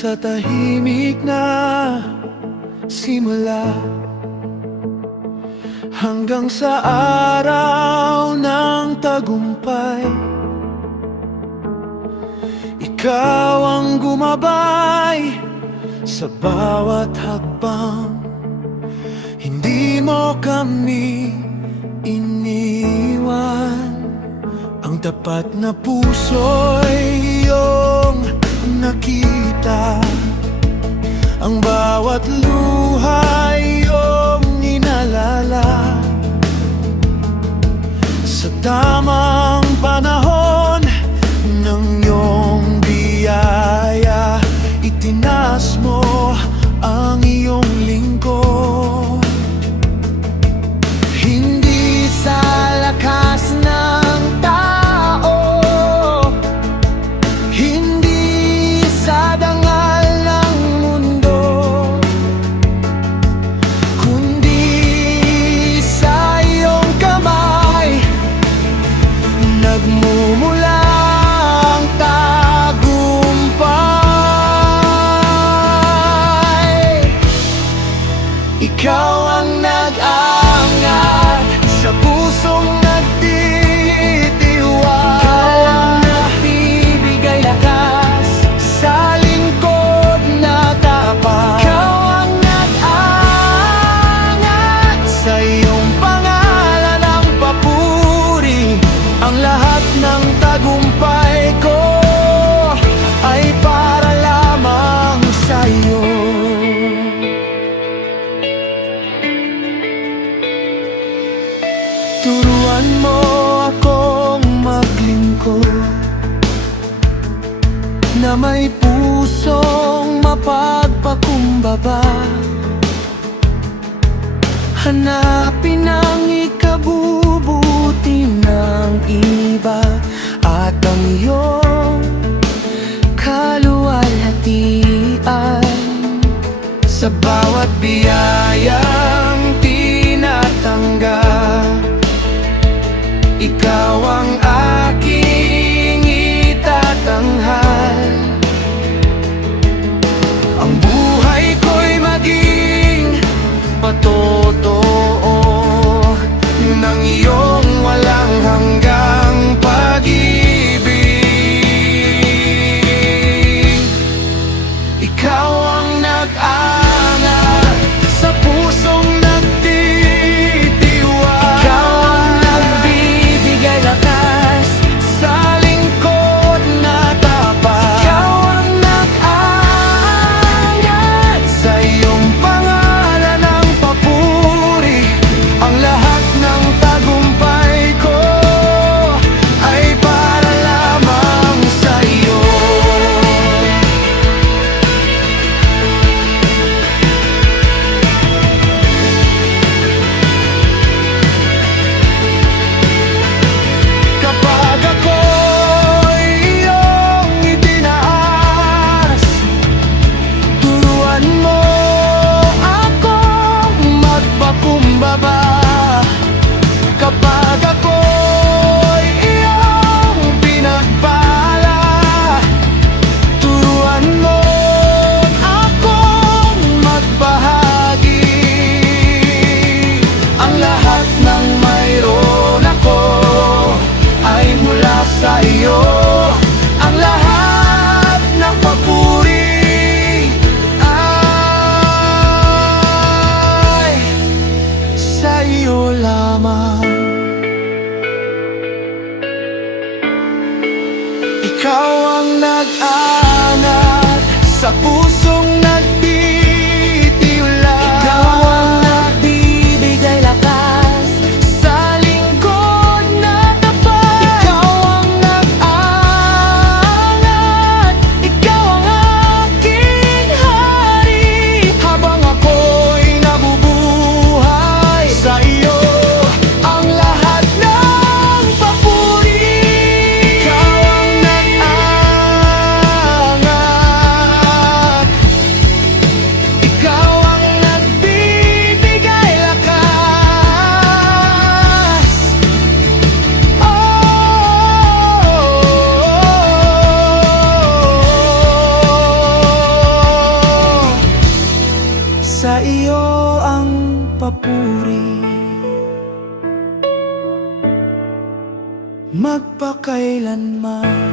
sa tahimik na simula, hanggang sa araw ng tagumpay. Ikaw ang gumabay sa bawat hakbang, hindi mo kami iniwan. Ang tapat na puso'y iyong nakita, ang bawat luha'y iyong inalala. Sa tamang panahon ng iyong biyaya, itinaas mo ang iyong lingkod. Hindi sa lakas ng tao, hindi sa dangal ng mundo, kundi sa iyong kamay nagmumula ang tagumpay. Ikaw ang nag-angat sa pusong nagtitiwala, ikaw ang nagbibigay lakas sa lingkod na tapat. Ikaw ang nag-angat, sa iyong pangalan ang papuri. Ang lahat ng tagumpay ko ay para lamang sa iyo. Turuan mo akong maglingkod, na may pusong mapagpakumbaba, hanapin ang ikabubuti ng iba at ang iyong kaluwalhatian. Sa bawat biyayang tinatanggap, ikaw ang aking itatanghal. Ang buhay ko'y maging patotoo ng iyong walang hanggang pag-ibig. Ikaw ang nag-angat sa pusong nagtitiwala, iyo ang papuri. Magpakailanman